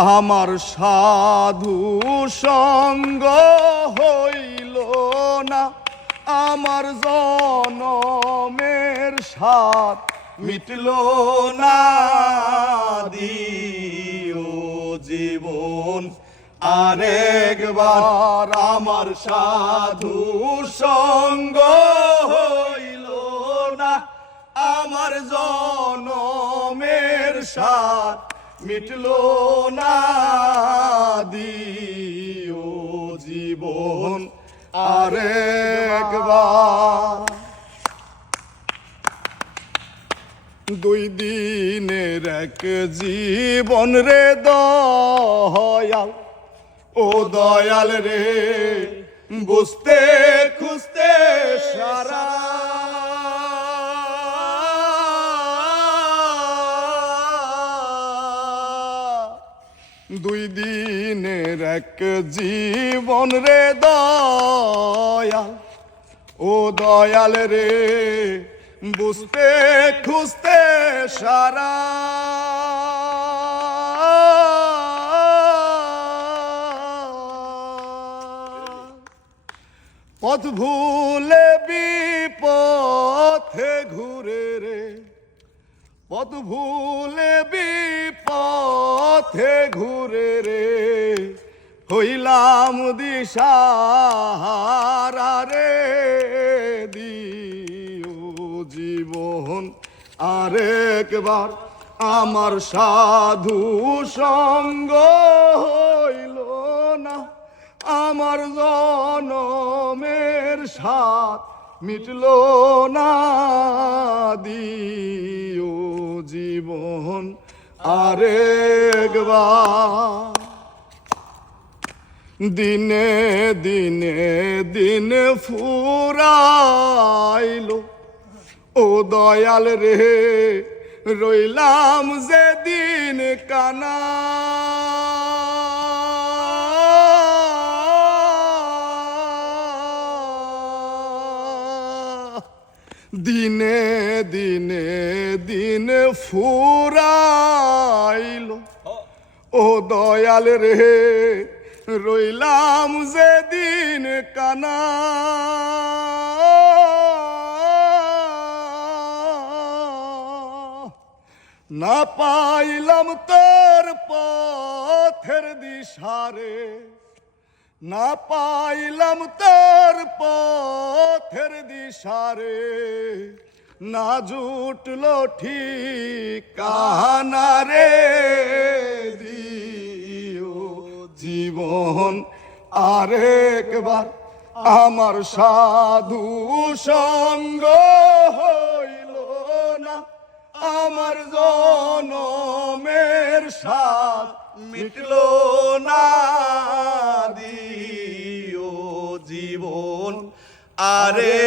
আমার সাধু সঙ্গ হইল না, আমার জনমের স্বাদ মিটল না। দিও জীবন আরেকবার, আমার সাধু সঙ্গ হইল না, আমার জনমের স্বাদ মিটল না। দিও জীবন আরেকবার। দুই দিনের এক জীবন রে দয়াল, ও দয়াল রে, বুঝতে খুঁজতে সারা। দুই দিনের এক জীবন রে দয়াল, ও দয়াল রে, বুঝতে খুঁজতে সারা। পথ ভুলে বিপথে ঘুরে রে, পথ ভুলে বিপথে ঘুরে রে, হইলাম দিশাহারা রে। দিও জীবন আরেকবার, আমার সাধু সঙ্গ হইল না, আমার জনমের স্বাদ মিটল না। দিও জীবন আরেকবার। দিনে দিনে দিন ফুরাইল, ও দয়াল রে, রইলাম যে দিন কানা। দিনে দিনে দিন ফুরাইল, ও দয়াল রে, রইলাম যে দিন কানা। না পাইলাম তোর পথের দিশারে, না পাইলাম তোর পথের দিশারে, না জুটল ঠিকানা রে। দিও জীবন আরেকবার, আমার সাধু সঙ্গ হইল না, আমার জনমের স্বাদ মিটল না। দিও জীবন আরে